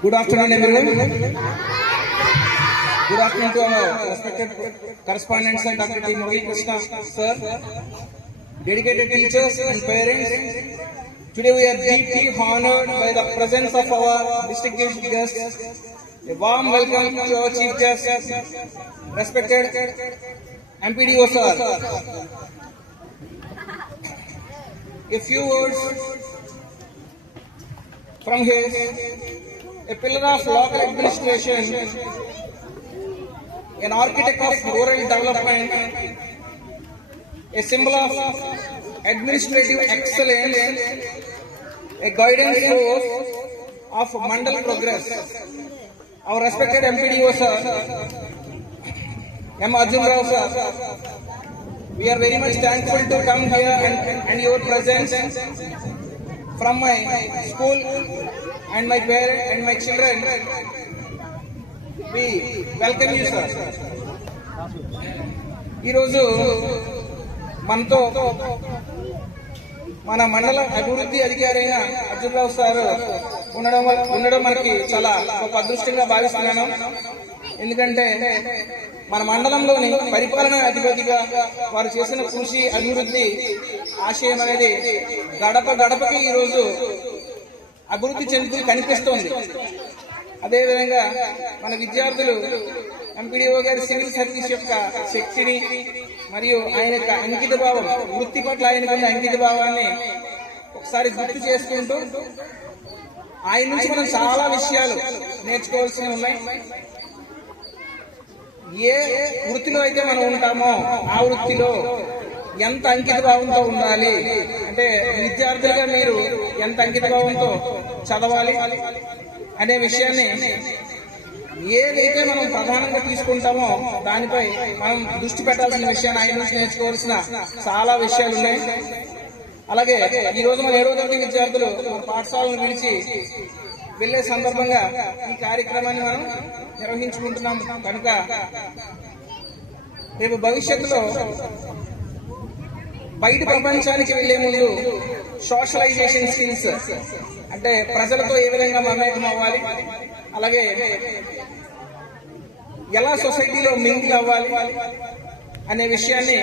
Good afternoon, everyone. Good afternoon to our respected correspondents and Dr. T. Murali Krishna, sir, dedicated teachers and parents. Today we are deeply honored by the presence of our distinguished guests. A warm welcome to our Chief Guest, respected MPDO, sir. A few words from his. A pillar of local administration, an architect of rural development, a symbol of administrative excellence, a guiding force of Mandal progress. Our respected MPDO, sir, M. Arjun Rao, sir, we are very much thankful to come here and your presence from my school and my parents and my children. We welcome you, sir. ఈరోజు మనతో మన మండల అభివృద్ధి అధికారి అయిన Arjuna Rao sir ఉండడం మనకి చాలా గొప్ప అదృష్టంగా భావిస్తున్నాను. ఎందుకంటే మన మండలంలోని పరిపాలనా అధిపతిగా వారు చేసిన కృషి, అభివృద్ధి, ఆశయం అనేది గడప గడపకి ఈరోజు అభివృద్ధి చెందుతూ కనిపిస్తోంది. అదేవిధంగా మన విద్యార్థులు ఎంపీడీఓ గారి సివిల్ సర్వీస్ యొక్క శక్తిని మరియు ఆయన యొక్క అంకిత భావం, వృత్తి పట్ల ఆయనకున్న అంకిత భావాన్ని ఒకసారి గుర్తు చేసుకుంటూ ఆయన నుంచి మనం చాలా విషయాలు నేర్చుకోవాల్సినవి ఉన్నాయి. ఏ వృత్తిలో అయితే మనం ఉంటామో ఆ వృత్తిలో ఎంత అంకిత భావంతో ఉండాలి, అంటే విద్యార్థులుగా మీరు ఎంత అంకిత భావంతో చదవాలి అనే విషయాన్ని ఏదైతే మనం ప్రధానంగా తీసుకుంటామో దానిపై మనం దృష్టి పెట్టాల్సిన విషయాన్ని ఆయన నుంచి నేర్చుకోవాల్సిన చాలా విషయాలు ఉన్నాయి. అలాగే ఈ రోజు మన 7వ తరగతి విద్యార్థులు మన పాఠశాలను విడిచి వెళ్లే సందర్భంగా ఈ కార్యక్రమాన్ని మనం నిర్వహించుకుంటున్నాం కనుక రేపు భవిష్యత్తులో బయట ప్రపంచానికి వెళ్లే ముందు సోషలైజేషన్ స్కిల్స్, అంటే ప్రజలతో ఏ విధంగా మమేకం అవ్వాలి, అలాగే ఎలా సొసైటీలో మింగిల్ అవ్వాలి అనే విషయాన్ని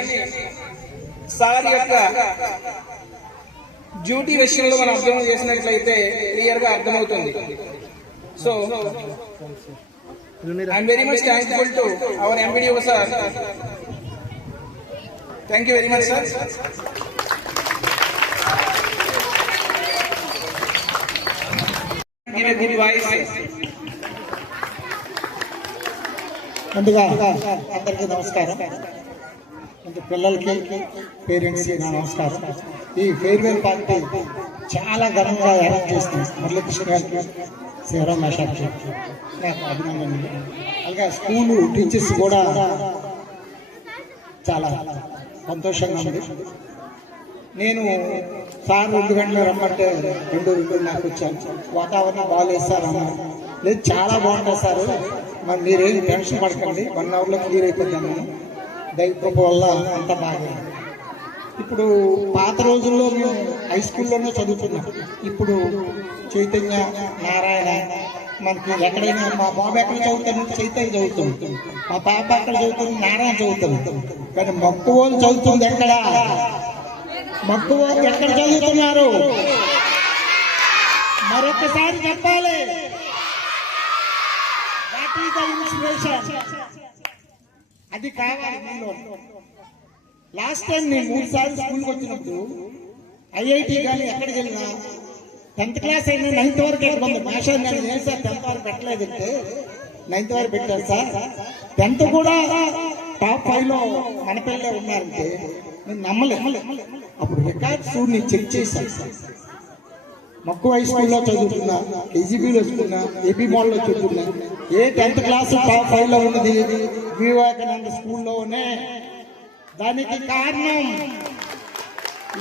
సార్ యొక్క డ్యూటీ విషయంలో మనం అర్థం చేసినట్లయితే క్లియర్ గా అర్థమవుతుంది. So I'm very much thankful to our MPDO sir. Thank you very much, sir. Give a good voice. ముందుగా అందరికీ నమస్కారం. పిల్లలకి, పేరెంట్స్ కి నా నమస్కారం. ఈ ఫేర్వెల్ పార్టీ చాలా ఘనంగా అరేంజ్ చేస్తుంది మురళీకృష్ణ గారికి, శివరాం మాస్టర్కి నాకు అభినందనలు. అలాగే స్కూలు టీచర్స్ కూడా చాలా సంతోషంగా ఉంది. నేను సార్ 2 గంటలు రమ్మంటే 2 నాకు వచ్చాను. వాతావరణం బాగాలేదు సార్ అన్నారు. లేదు, చాలా బాగుంటుంది సార్, మరి మీరేం టెన్షన్ పడకండి, 1 అవర్లో క్లియర్ అయిపోతాను. దైవకృప వల్ల అంత బాగా. ఇప్పుడు పాత రోజుల్లో మేము హై స్కూల్లోనే చదువుతున్నాం. ఇప్పుడు చైతన్య, నారాయణ, మనకి ఎక్కడైనా మా బాబు ఎక్కడ చదువుతాను, చైతన్య చదువుతాం, మా పాప ఎక్కడ చదువుతాను, నారాయణ చదువుతాం. కానీ మక్కువలు చదువుతుంది ఎక్కడ? మక్కువలు ఎక్కడ చదువుతున్నారు? మరొకసారి చెప్పాలి. What is the inspiration? అది కావాలి మీలో. లాస్ట్ టైం నేను 3 సార్లు స్కూల్కి వచ్చినప్పుడు ఐఐటి కానీ ఎక్కడికి వెళ్ళినా 10th క్లాస్ అయినా 9th వరకు ఎక్కడ మాస్టర్ నేను ఏం సార్ 10th వరకు పెట్టలేదంటే 9th వరకు పెట్టారు సార్. 10th కూడా టాప్ 5లో మన పిల్లలే ఉన్నారంటే నేను నమ్మలేదు. అప్పుడు రికార్డ్స్ నేను చెక్ చేశాను. మక్కువ హై స్కూల్లో చదువుతున్నా, కేజీబీలో చదువుతున్నా, ఏపీ మోడల్లో చదువుతున్నా, ఏ 10th క్లాస్ టాప్ 5లో ఉన్నది వివేకానంద స్కూల్లోనే. దానికి కారణం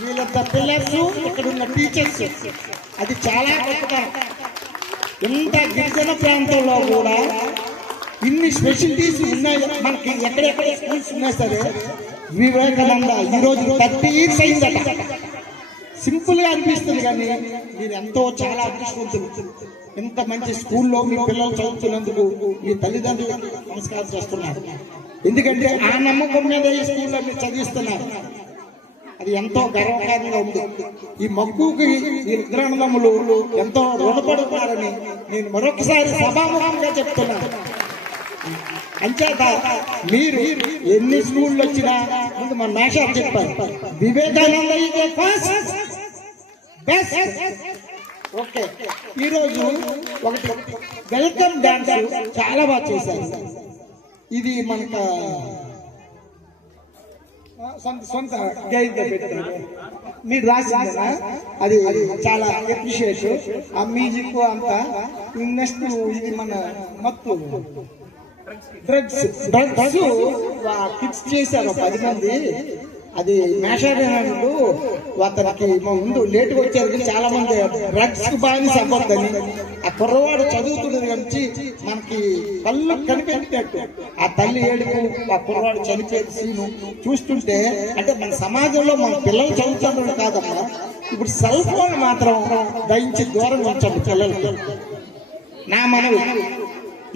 వీళ్ళంత పిల్లర్స్, ఇక్కడున్న టీచర్స్. అది చాలా గొప్పతనం. ఇంత గిరిజన ప్రాంతంలో కూడా ఇన్ని స్పెషాలిటీస్ ఉన్నాయి. మనకి ఎక్కడెక్కడ స్కూల్స్ ఉన్నాయి సరే, వివేకానంద ఈరోజు 30 years అయిందట. సింపుల్ గా అనిపిస్తుంది కానీ మీరు ఎంతో చాలా అదృష్టవంతులు. ఇంత మంచి స్కూల్లో మీ పిల్లలు చదువుతున్నందుకు మీ తల్లిదండ్రులకు నమస్కారం చేస్తున్నారు. ఎందుకంటే ఆ నమ్మకం మీద ఈ స్కూల్లో మీరు చదివిస్తున్నారు. అది ఎంతో గర్వకారంగా ఉంది. ఈ మక్కువకి ఈ రుద్రానందములు ఎంతో రుణపడుతున్నారని నేను మరొకసారి సభాముఖంగా చెప్తున్నాను. అంచేత మీరు ఎన్ని స్కూళ్ళు వచ్చినా ముందు మన మేషాలు చెప్పారు, వివేకానంద ఇదే ఫస్ట్ బెస్ట్. ఓకే, ఈరోజు ఒకటి వెల్కమ్ డాన్స్ చాలా బాగా చేశారు. ఇది మనకు సొంత గైడ్గా పెట్టారు, మీరు రాసిందా? అది చాలా అప్రిషియేట్. ఆ మ్యూజిక్ అంతా. నెక్స్ట్ ఇది మన మత్తు డ్రగ్స్ కిడ్స్ చేశారు 10 మంది. అది మేషాడు అతనికి ముందు లేటుగా వచ్చారు కానీ చాలా మంది డ్రగ్స్ బానిస అవ్వద్దని. ఆ కుర్రవాడు చదువుతున్నది కలిసి మనకి కళ్ళు కనిపెట్టినట్టు ఆ తల్లి ఏడుపు, ఆ కుర్రవాడు చనిపోయే సీను చూస్తుంటే అంటే మన సమాజంలో మన పిల్లలు చదువుతున్నారు కాదమ్మా, ఇప్పుడు సెల్ ఫోన్ మాత్రం దయించి దూరం ఉంచండి పిల్లలకి. నా మనవి,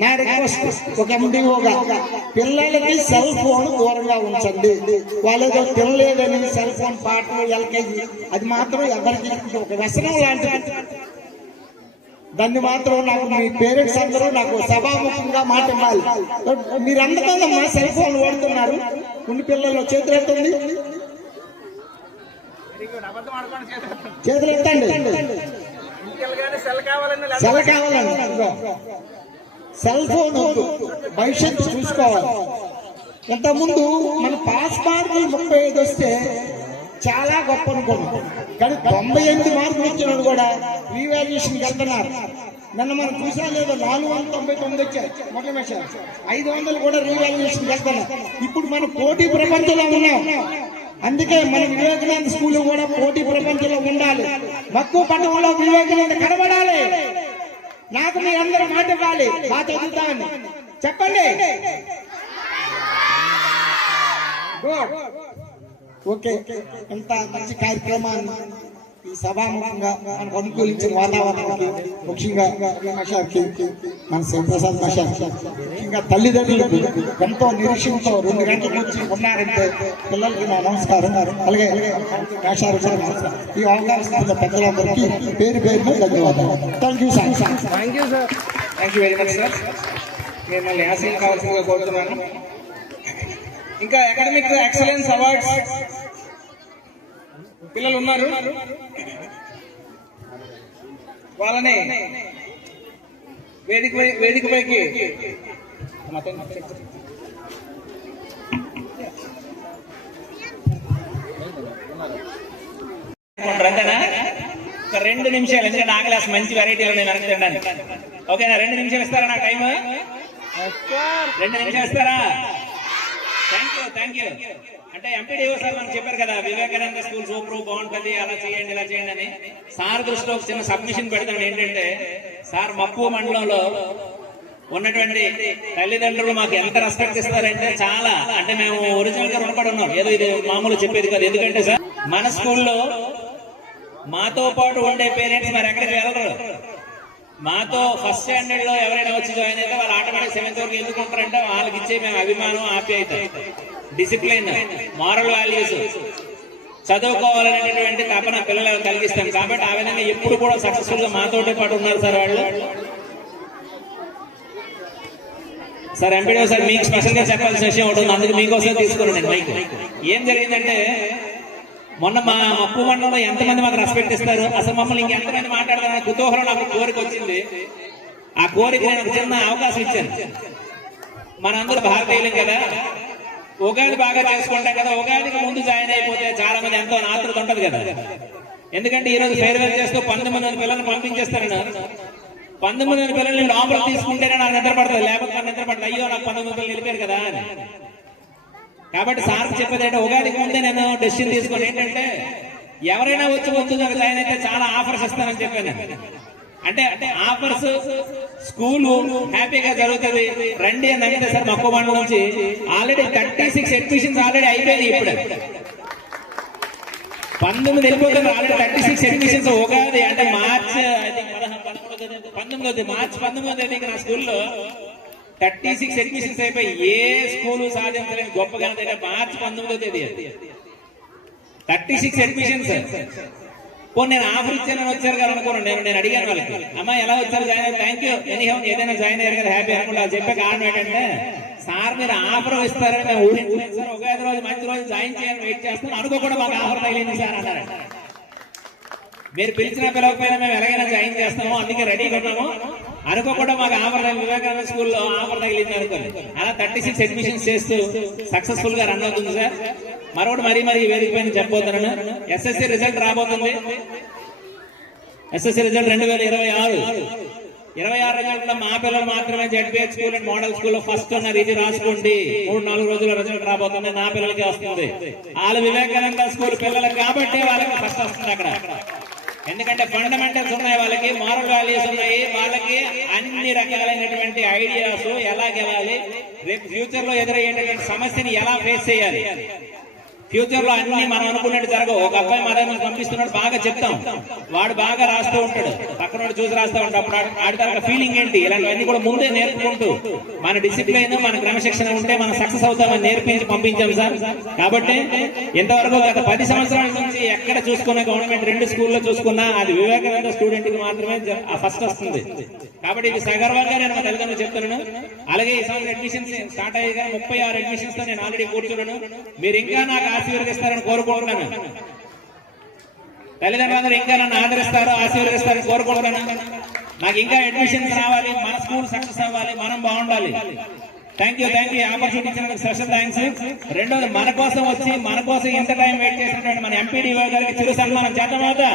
నా రిక్వెస్ట్ ఒక ఎండిఓగా పిల్లలకి సెల్ ఫోన్ దూరంగా ఉంచండి. వాళ్ళేదో తినలేదని సెల్ ఫోన్ పాటలు ఎల్కేజీ అది మాత్రం ఎవరికి ఒక వ్యసనం లాంటిది. దాన్ని మాత్రం నాకు మీ పేరెంట్స్ అందరూ నాకు సభాముఖంగా మాట ఇవ్వాలి. మీరందరూ సెల్ ఫోన్ వాడుతున్నారు. కొన్ని పిల్లలు చేతులు ఎత్తండి, చేతులు ఎత్తండి. సెల్ కావాలండి. సెల్ ఫోన్ భవిష్యత్తు చూసుకోవాలి. ఇంతకుముందు మన పాస్ మార్కులు 35 వస్తే చాలా గొప్ప అనుకున్నాం, కానీ 98 మార్కులు వచ్చిన కూడా రీవాల్యుయేషన్కి వెళ్తున్నారు. నిన్న మనం చూసా లేదా 499 వచ్చాయి మొదటి విషయం, 500 కూడా రీవాల్యుయేషన్కి వెళ్తున్నారు. ఇప్పుడు మనం పోటీ ప్రపంచంలో ఉన్నాం. అందుకే మన వివేకానంద స్కూల్ కూడా పోటీ ప్రపంచంలో ఉండాలి. మక్కువ పట్టణంలో వివేకానంద కనబడాలి. నాకు మీ అందరూ మాట ఇవ్వాలి, బాగా చదువుతామని చెప్పండి. Good, okay. ఎంత మంచి కార్యక్రమాన్ని ఈ సభాముఖంగా మనకు అనుకూలించిన వాతావరణానికి ముఖ్యంగా మషాకి మన శివప్రసాద్ మషాక్ ముఖ్యంగా తల్లిదండ్రులకు ఎంతో నిరీక్షణతో 2 గంటలకు వచ్చి ఉన్నారంటే పిల్లలకి నా నమస్కారం. అలాగే మేషారు కూడా నమస్కారం. ఈ అవకాశం పెద్దలందరికీ పేరు పేరున ధన్యవాదాలు. Thank you sir. Thank you sir. Thank you very much sir. నేను మళ్ళీ యాసింగ్ కావాల్సిందిగా కోరుతున్నాను. ఇంకా అకాడమిక్ ఎక్సలెన్స్ అవార్డ్స్ పిల్లలు ఉన్నారు, వాళ్ళని వేదికపైకి అంతేనా? ఒక 2 నిమిషాలు, ఎందుకంటే నా క్లాస్ మంచి వెరైటీలు నేను అనుకుంటాను. ఓకేనా? 2 నిమిషాలు ఇస్తారా నా టైం? 2 నిమిషాలు ఇస్తారా? Thank you. అంటే ఎంపీడీఓ సార్ మనకు చెప్పారు కదా, వివేకానంద స్కూల్ సూపర్ బాగుంటుంది, అలా చేయండి ఇలా చేయండి అని. సార్ దృష్టిలో ఒక చిన్న సబ్మిషన్ పెడతాను. ఏంటంటే సార్ మక్కువ మండలంలో ఉన్నటువంటి తల్లిదండ్రులు మాకు ఎంత రెస్పెక్ట్ ఇస్తారంటే చాలా, అంటే మేము ఒరిజినల్ గా రుణపడి ఉన్నాం. ఏదో ఇది మామూలు చెప్పేది కాదు. ఎందుకంటే సార్ మన స్కూల్లో మాతో పాటు ఉండే పేరెంట్స్ మరి ఎక్కడికి వెళ్ళరు. మాతో ఫస్ట్ స్టాండర్డ్ లో ఎవరైనా వచ్చి జాయిన్ అయితే వాళ్ళు ఆటోమేటిక్ 7th వరకు ఎందుకుంటారంటే వాళ్ళకి ఇచ్చే మేము అభిమానం, ఆప్యాయత, డిసిప్లిన్, మారల్ వాల్యూస్, చదువుకోవాలనేటువంటి తపన పిల్లలకు కలిగిస్తాం. కాబట్టి ఆ విధంగా ఎప్పుడు కూడా సక్సెస్ఫుల్ గా మాతోటి పాటు ఉన్నారు సార్ వాళ్ళు. సార్ ఎంపీడీ సార్ మీకు స్పెషల్ గా చెప్పాల్సిన విషయం ఉంటుంది, అందుకు మీకోసం తీసుకున్నాను నేను మైక్. ఏం జరిగిందంటే మొన్న మా మప్పు మండలంలో ఎంతమంది మాకు రెస్పెక్ట్ ఇస్తారు, అసలు మమ్మల్ని ఇంకెంతమంది మాట్లాడతారని కుతూహలం నాకు కోరిక వచ్చింది. ఆ కోరిక నేను ఒక చిన్న అవకాశం ఇచ్చాను. మనందరూ భారతీయులం కదా, ఉగాది బాగా చేసుకుంటాం కదా, ఉగాదికి ముందు జాయిన్ అయిపోతే చాలా మంది ఎంతో ఆతృత ఉంటది కదా. ఎందుకంటే ఈ రోజు ఫేర్వెల్ చేస్తూ 19 మంది పిల్లల్ని పంపించేస్తారని, 19 మంది పిల్లల్ని లోపల తీసుకుంటేనే నాకు నిద్ర పడుతుంది, లేకపోతే నాకు నిద్ర పడుతుంది. అయ్యో నాకు 19 పిల్లలు వెళ్ళిపోయారు కదా అని. కాబట్టి సార్ చెప్పేది అంటే ఉగాదికి ముందే నేను డెసిషన్ తీసుకుని ఏంటంటే ఎవరైనా వచ్చి జాయిన్ అయితే చాలా ఆఫర్స్ ఇస్తానని చెప్పాను. అంటే ఆఫర్స్ స్కూల్ హ్యాపీగా జరుగుతుంది రండి అని అంటే సార్ మక్కువ మండలం నుంచి ఆల్రెడీ 36 అడ్మిషన్స్ ఆల్రెడీ అయిపోయినాయి. ఇప్పుడు 19 వెళ్ళిపోతుంది ఆల్రెడీ 36 అడ్మిషన్స్. ఉగాది అంటే మార్చ్ 19 మార్చ్ 19వ తేదీకి నా స్కూల్లో 36 అడ్మిషన్స్ అయిపోయి ఏ స్కూల్ సాధించలేని గొప్ప ఘనత మార్చ్ 19వ తేదీ 36 అడ్మిషన్స్. పోనీ నేను ఆఫర్ ఇచ్చానని వచ్చారు కదా అనుకున్నాను. నేను అడిగాను వాళ్ళకి, అమ్మా ఎలా వచ్చారు జాయిన్ అయ్యారు, థ్యాంక్ యూ ఎనీహౌ ఏదైనా జాయిన్ అయ్యారు కదా హ్యాపీ అనుకుంటా. చెప్పే కారణం ఏంటంటే సార్ మీరు ఆఫర్ ఇస్తారని మేము ఊహించలేదు సార్, ఉగాది రోజు మంచి రోజు జాయిన్ చేయాలని వెయిట్ చేస్తాం, అనుకోకుండా మాకు ఆఫర్ తగిలింది సార్ అన్నారు. మీరు పిలిచినా పిలవకపోయినా మేము ఎలాగైనా జాయిన్ చేస్తాము, అందుకే రెడీగా ఉన్నాము, అనుకోకుండా మాకు ఆఫర్ వివేకానంద స్కూల్లో ఆఫర్ తగిలింది అనుకోండి. అలా 36 అడ్మిషన్స్ చేస్తూ సక్సెస్ఫుల్ గా రన్ అవుతుంది సార్. మరొకటి మరీ వేదిక పైన చెప్పబోతున్నాను, ఎస్ఎస్సి రిజల్ట్ రాబోతుంది. ఎస్ఎస్సి రిజల్ట్ 2026 రిజల్ట్ లో మా పిల్లలు మాత్రమే జెడ్పీహెచ్ స్కూల్ అండ్ మోడల్ స్కూల్లో ఫస్ట్ ఉన్నారు. ఇది రాసుకోండి, 3-4 రోజుల రిజల్ట్ రాబోతుంది. నా పిల్లలకి వస్తుంది, వాళ్ళ వివేకానంద స్కూల్ పిల్లలకి కాబట్టి వాళ్ళకి ఫస్ట్ వస్తుంది అక్కడ. ఎందుకంటే ఫండమెంటల్స్ ఉన్నాయి, వాళ్ళకి మారల్ వాల్యూస్ ఉన్నాయి, వాళ్ళకి అన్ని రకాలైనటువంటి ఐడియాస్ ఎలా గెలాలి, రేపు ఫ్యూచర్ లో ఎదురయ్యేటటువంటి సమస్యని ఎలా ఫేస్ చేయాలి. ఫ్యూచర్ లో అన్ని మనం అనుకున్నట్టు జరగవు. ఒక అబ్బాయి మా దగ్గర పంపిస్తున్నాడు, బాగా చెప్తాం, వాడు బాగా రాస్తూ ఉంటాడు, పక్కన వాడు చూసి రాస్తూ ఉంటాడు. అప్పుడు ఆడి తర్వాత ఫీలింగ్ ఏంటి, ఇలాంటివన్నీ కూడా ముందే నేర్పుకుంటూ మన డిసిప్లైన్ మన క్రమశిక్షణ ఉంటే మనం సక్సెస్ అవుతామని నేర్పించి పంపించాం సార్. కాబట్టి ఇంతవరకు గత 10 సంవత్సరాల నుంచి ఎక్కడ చూసుకున్నా గవర్నమెంట్ 2 స్కూల్లో చూసుకున్నా అది వివేకానంద స్టూడెంట్ కి మాత్రమే ఫస్ట్ వస్తుంది. కాబట్టి ఇది సగర్వంగా నేను మా తల్లిదండ్రులు చెప్తున్నాను. అలాగే ఈ సంవత్సరం అడ్మిషన్స్ స్టార్ట్ అయ్యాక 36 అడ్మిషన్స్ తో నేను ఆల్రెడీ కూర్చున్నాను. మీరు ఇంకా నాకు ఆశీర్వదిస్తారని కోరుకుంటున్నాను. తల్లిదండ్రులందరూ ఇంకా నన్ను ఆదరిస్తారు, ఆశీర్వదిస్తారని కోరుకుంటున్నాను. నాకు ఇంకా అడ్మిషన్స్ రావాలి, మన స్కూల్ సక్సెస్ అవ్వాలి, మనం బాగుండాలి. థ్యాంక్ యూ ఆపర్చునిటీ ఇచ్చినందుకు స్పెషల్ థ్యాంక్స్. రెండోది, మన కోసం వచ్చి మన కోసం ఎంత టైం వెయిట్ చేసినటువంటి మన ఎంపీడీఓ గారికి చిరు సన్మానం చేద్దామవుతా.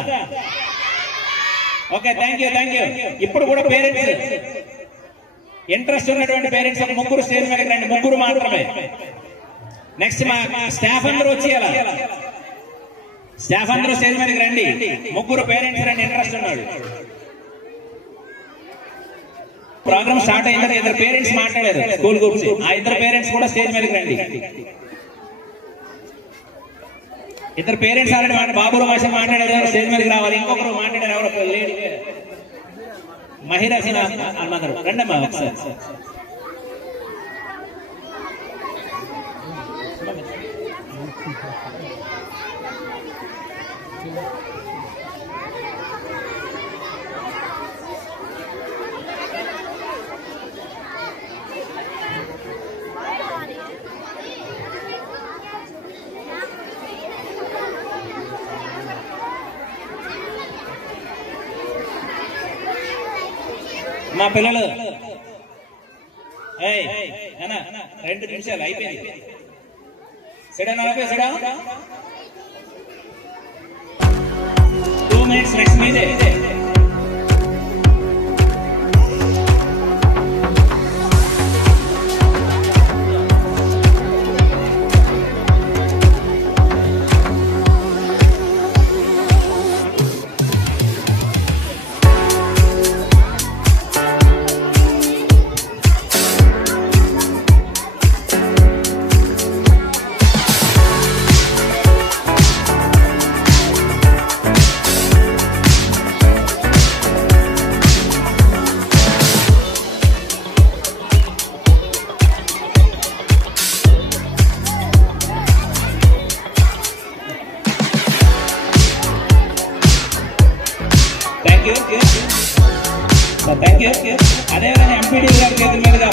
Okay, thank you. ఇప్పుడు కూడా పేరెంట్స్ ఇంట్రెస్ట్ ఉన్నటువంటి పేరెంట్స్ ఒక 3 స్టేజ్ మీద రండి, 3 మాత్రమే. నెక్స్ట్ మా స్టాఫ్ అందరూ వచ్చేయాల, స్టాఫ్ అందరూ స్టేజ్ మీదకి రండి, 3 పేరెంట్స్ రండి, ఇంట్రెస్ట్ ఉన్నాడు. ప్రోగ్రామ్ స్టార్ట్ అయిన తర్వాత 2 పేరెంట్స్ మాట్లాడారు స్కూల్ గురించి, ఆ 2 పేరెంట్స్ కూడా స్టేజ్ మీదకి రండి. 2 పేరెంట్స్ ఆల్రెడీ బాబుల భాష మాట్లాడారు, స్టేజ్ మీదకి రావాలి. ఇంకొకరు మాట్లాడారు, ఎవరో లేడీ మహిళ అన్నారు, రండమ్మా ఒకసారి. మా పిల్లలు 2 నిమిషాలు అయిపోయింది. సిడా 2 minutes నెక్స్ట్ మీదే. Thank you. అదేవిధంగా ఎంపీడీ గారి చేతుల మీదుగా